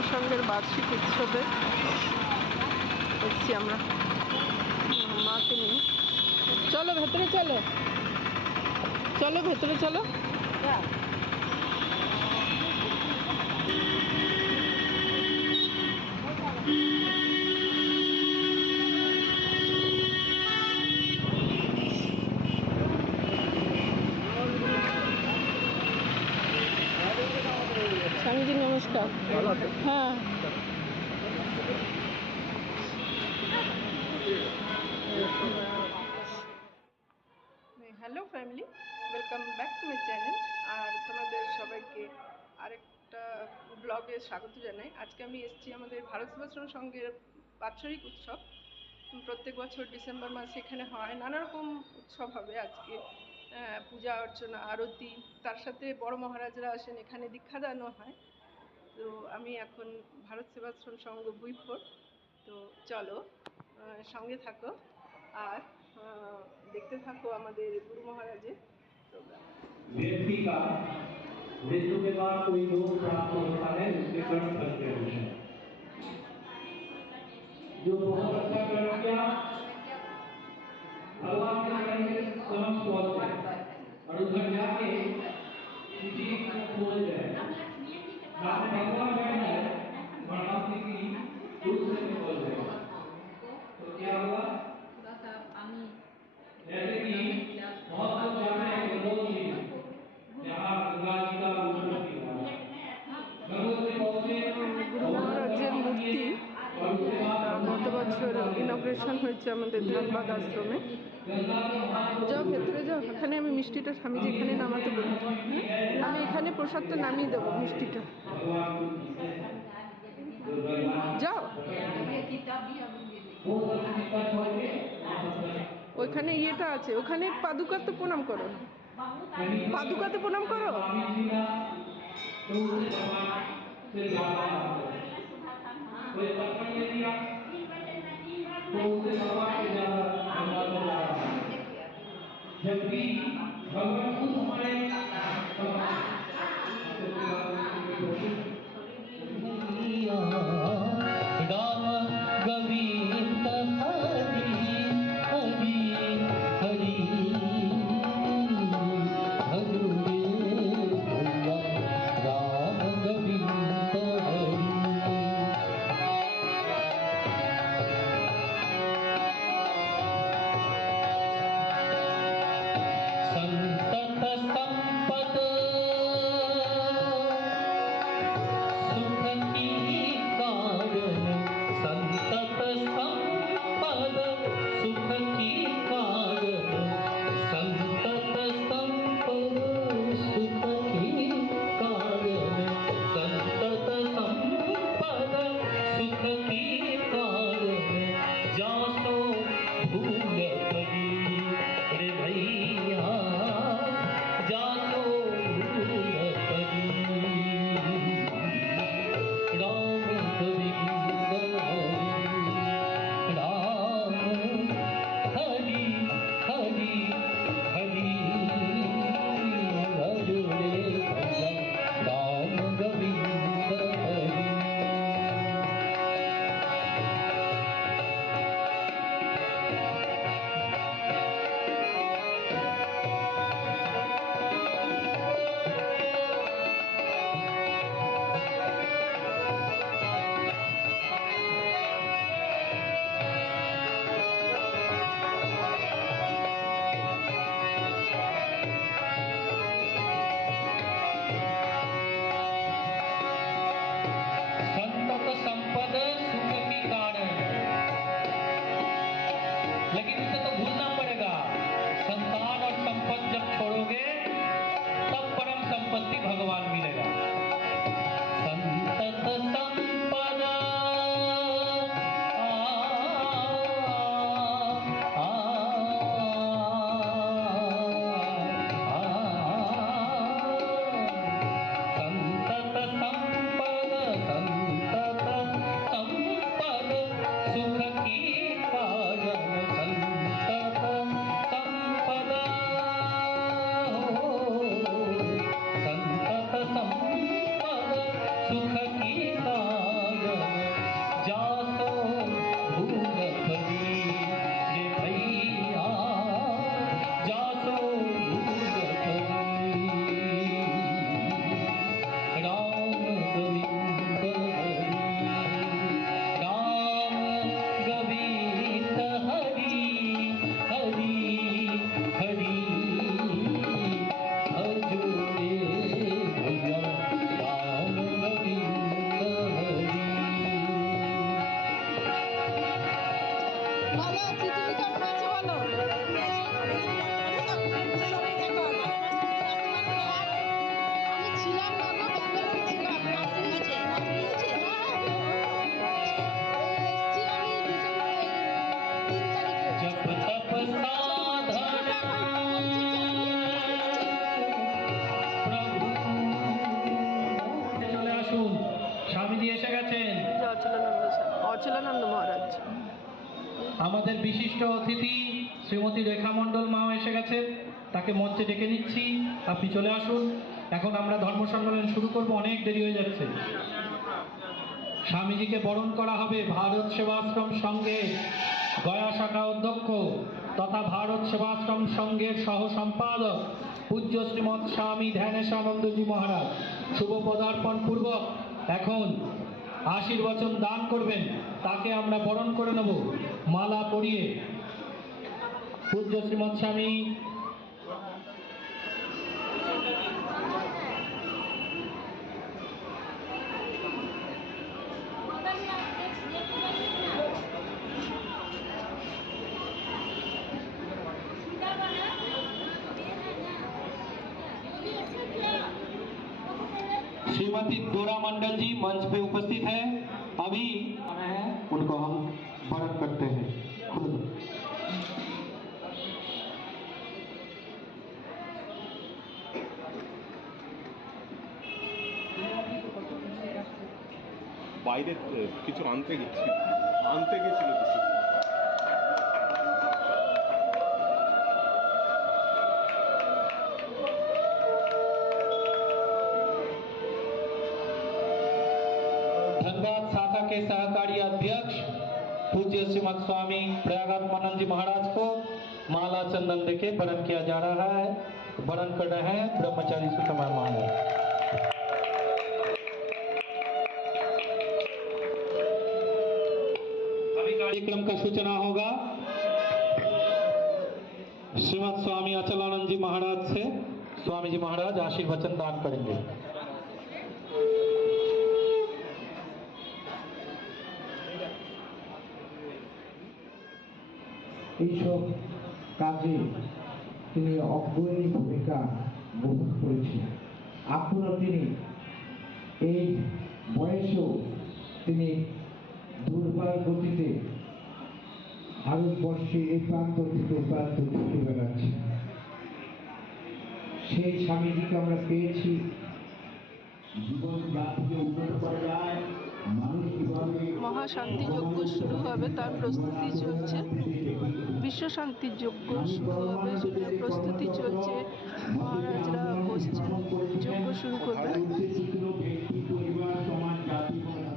সেবাশ্রম সংঘের বার্ষিক উৎসবে এসছি আমরা মাকে নিয়ে। চলো ভেতরে চলো, চলো ভেতরে চলো। স্বামীজি নমস্কার। হ্যাঁ, hello family, welcome back to my channel. আর তোমাদের সবাইকে আরেকটা ব্লগে স্বাগত জানাই। আজকে আমি এসেছি আমাদের ভারত সেবাশ্রম সংঘের বাৎসরিক উৎসব। প্রত্যেক বছর ডিসেম্বর মাসে এখানে হয়, নানা রকম উৎসব হবে। আজকে পূজা অর্চনা, আরতি, তার সাথে বড় মহারাজরা আসেন, এখানে দীক্ষাদানও হয়। তো আমি এখন ভারত সেবাশ্রম সংঘ ভুইফোর। তো চলো সঙ্গে থাকো আর देखते থাকো আমাদের गुरु महाराज प्रोग्राम। व्यक्ति का मृत्यु के बाद कोई योग प्राप्त होता है उसके कर्म फलते हैं। जो बहुत अच्छा कर्म किया भगवान के समक्ष पहुंचे और उधर जाके किसी को खोज रहे भगवान बैठा है मनासी की दूसरे में खोज रहे। तो क्या हुआ? जैसे कि बहुत लोग जाते हैं गंगोत्री में, जहाँ गंगा जी का पूजन किया गंगोत्री पहुंचे गुरु महाराजेर मूर्ति गत बছর ইনগ্রেশন হয়েছে আমাদের ধানবাদ আশ্রমে। যাও ভেতরে যাও, এখানে আমি মিষ্টিটা স্বামীজি এখানে নামাতে বলি। আমি এখানে প্রসাদটা নামিয়ে দেবো, মিষ্টিটা যাও। ওইখানে ইয়েটা আছে, ওখানে পাদুকাতে প্রণাম করো, পাদুকাতে প্রণাম করো। जब भी भगवान खुद हमारे राम गोविंद हरि हरि हरि हरि राम गोविंद हरि संतत संपद सुख की कारण संतत संपद सुख की कारण संतत संपद सुख की कारण संतत संपद सुख की कारण जासो भूल करी रे भैया जासो भूल करी राम गोविंद राम हरि हरि हरि हरि राम गोविंद हरि। संतत संपद सुख की कारण, लेकिन इसे तो भूलना पड़ेगा। संतान और संपत्ति जब छोड़ोगे तब परम संपत्ति भगवान मिलेगा। संतत संपद संतत संपद संतत संपद सुख की कारण संतत संपद संतत संपद ভালো আছি, তুমি কেমন আছো বলো? আমি ছিলাম না গো, ব্যাঙ্গালোরে ছিলাম। এসছি আমি ডিসেম্বরের 3 তারিখে। जब तप साधना চলে আসুন, স্বামীজি এসে গেছেন। অচলানন্দ মহারাজ। আমাদের বিশিষ্ট অতিথি শ্রীমতী রেখা মণ্ডল মাও এসে গেছেন, তাকে মঞ্চে ডেকে নিচ্ছি, আপনি চলে আসুন। এখন আমরা ধর্ম সম্মেলন শুরু করব, অনেক দেরি হয়ে যাচ্ছে। স্বামীজিকে বরণ করা হবে ভারত সেবাশ্রম সংঘের গয়া শাখা অধ্যক্ষ তথা ভারত সেবাশ্রম সংঘের সহ সম্পাদক পূজ্য শ্রীমৎ স্বামী ধ্যানেশানন্দজি মহারাজ। শুভ পদার্পণ পূর্বক এখন আশীর্বচন দান করবেন, তাকে আমরা বরণ করে নেব মালা পরিয়ে। পূজ্য শ্রীমৎ স্বামী श्रीमती दोरा मंडल जी मंच पे उपस्थित है, अभी उनको हम वरण करते हैं। खुद বাইরে কিছু আনতে গেছিল কিছু। धनबाद शाखा के सहकारी अध्यक्ष पूज्य श्रीमद स्वामी प्रयागात्मानंद जी महाराज को माला चंदन देके वरण किया जा रहा है। वरण कर रहे हैं ब्रह्मचारी सुषमा महाराज। अभी कार्यक्रम का सूचना होगा श्रीमद स्वामी अचलानंद जी महाराज से। स्वामी जी महाराज आशीर्वचन दान करेंगे। এইসব কাজে তিনি অগ্রণী ভূমিকা গ্রহণ করেছেন। এখনো তিনি এই বয়সেও তিনি দুর্বার গতিতে ভারতবর্ষে এই প্রান্ত থেকে ওই প্রান্ত ছুটে বেড়াচ্ছেন। সেই স্বামীজিকে আমরা পেয়েছি। জীবন জাতিকে উন্নত করা যায়, মানুষ কিভাবে মহাশান্তি যজ্ঞ শুরু হবে, তার প্রস্তুতি চলছে। বিশ্ব শান্তির যজ্ঞ শুরু হবে, সেটার প্রস্তুতি চলছে। মহারাজরা বসছেন, যজ্ঞ শুরু করবে। ব্যক্তি, পরিবার, সমাজ, জাতি এবং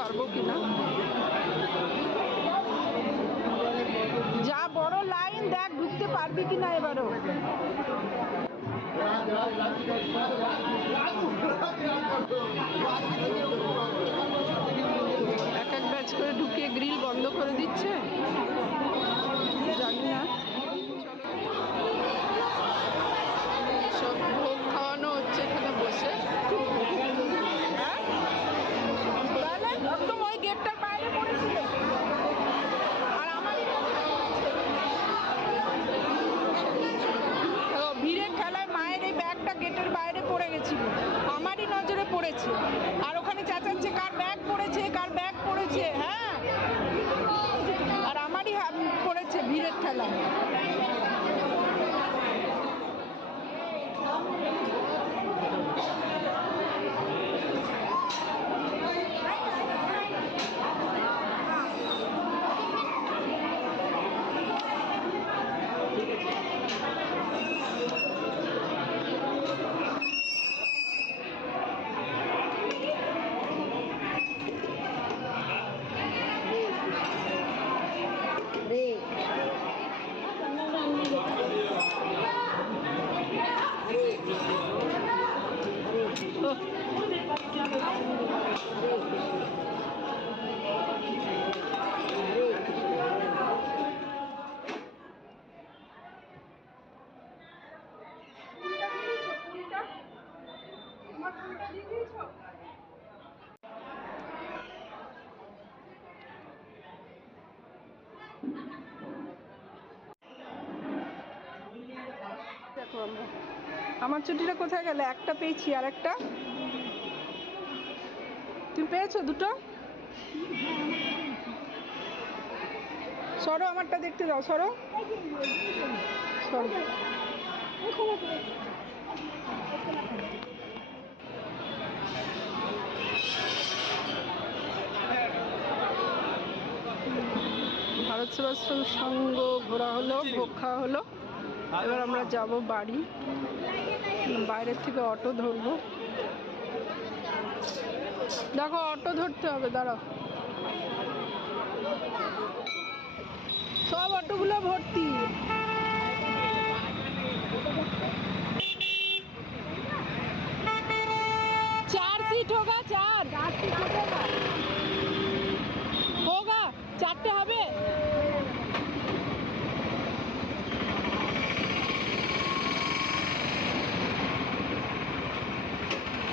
পারবো কিনা। যা বড় লাইন, দেখ ঢুকতে পারবি কিনা এবারও। এক এক ব্যাচ করে ঢুকিয়ে গ্রিল বন্ধ করে দিচ্ছে, জানি না। সব ভোগ খাওয়ানো হচ্ছে এখানে বসে। হ্যাঁ, তাহলে একদম ওই গেটটার বাইরে পড়েছিল। আর আমারই ভিড়ের ঠেলায় মায়ের এই ব্যাগটা গেটের বাইরে পড়ে গেছিল, আমারই নজরে পড়েছে। আর ওখানে চেঁচাচ্ছে কার ব্যাগ পড়েছে, কার ব্যাগ পড়েছে। হ্যাঁ, আর আমারই পড়েছে ভিড়ের ঠেলায়। দেখো আমার চুটিটা কোথায় গেল? একটা পেয়েছি, আর একটা তুমি পেয়েছো? দুটো সরো, আমারটা দেখতে দাও। সরো সরো। ভারত সেবাশ্রম সংঘ ঘোরা হলো, ভোগ খাওয়া হলো। এবার আমরা যাব বাড়ি। বাইরের থেকে অটো ধরবো। দেখো অটো ধরতে হবে, দাঁড়াও। সব অটোগুলো ভর্তি। 4 सीट होगा, 4 सीट होगा, 4টে হবে।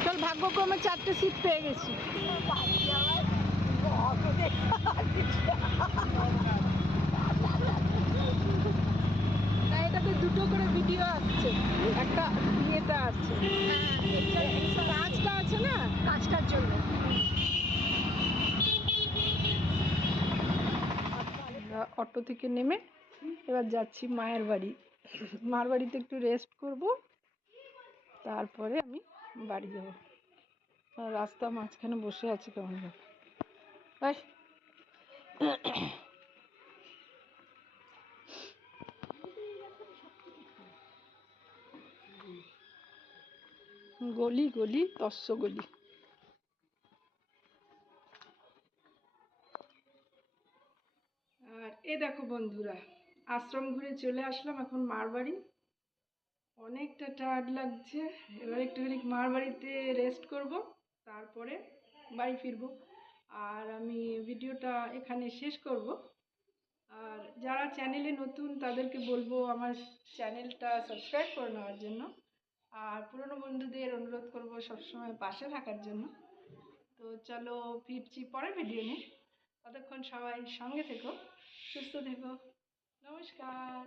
চল, ভাগ্যক্রমে 4টে সিট পেয়ে গেছি। না, এটাতে দুটো করে ভিডিও আসছে, একটা ইয়েটা আসছে, কাজটা আছে না, কাজটার জন্য। আমরা অটো থেকে নেমে এবার যাচ্ছি মায়ের বাড়ি। মার বাড়িতে একটু রেস্ট করব, তারপরে আমি বাড়ি যাব। রাস্তা মাঝখানে বসে আছে কেমন ভাবে। গলি গলি তস্য গলি। আর এ দেখো বন্ধুরা, আশ্রম ঘুরে চলে আসলাম এখন মার বাড়ি। অনেকটা টায়ার্ড লাগছে, এবার একটুখানি মার বাড়িতে রেস্ট করব, তারপরে বাড়ি ফিরবো। আর আমি ভিডিওটা এখানে শেষ করব। আর যারা চ্যানেলে নতুন তাদেরকে বলবো আমার চ্যানেলটা সাবস্ক্রাইব করে নেওয়ার জন্য। আর পুরনো বন্ধুদের অনুরোধ করব সবসময় পাশে থাকার জন্য। তো চলো ফিরছি পরের ভিডিও নিয়ে। ততক্ষণ সবাই সঙ্গে থেকো, সুস্থ থেকো। নমস্কার।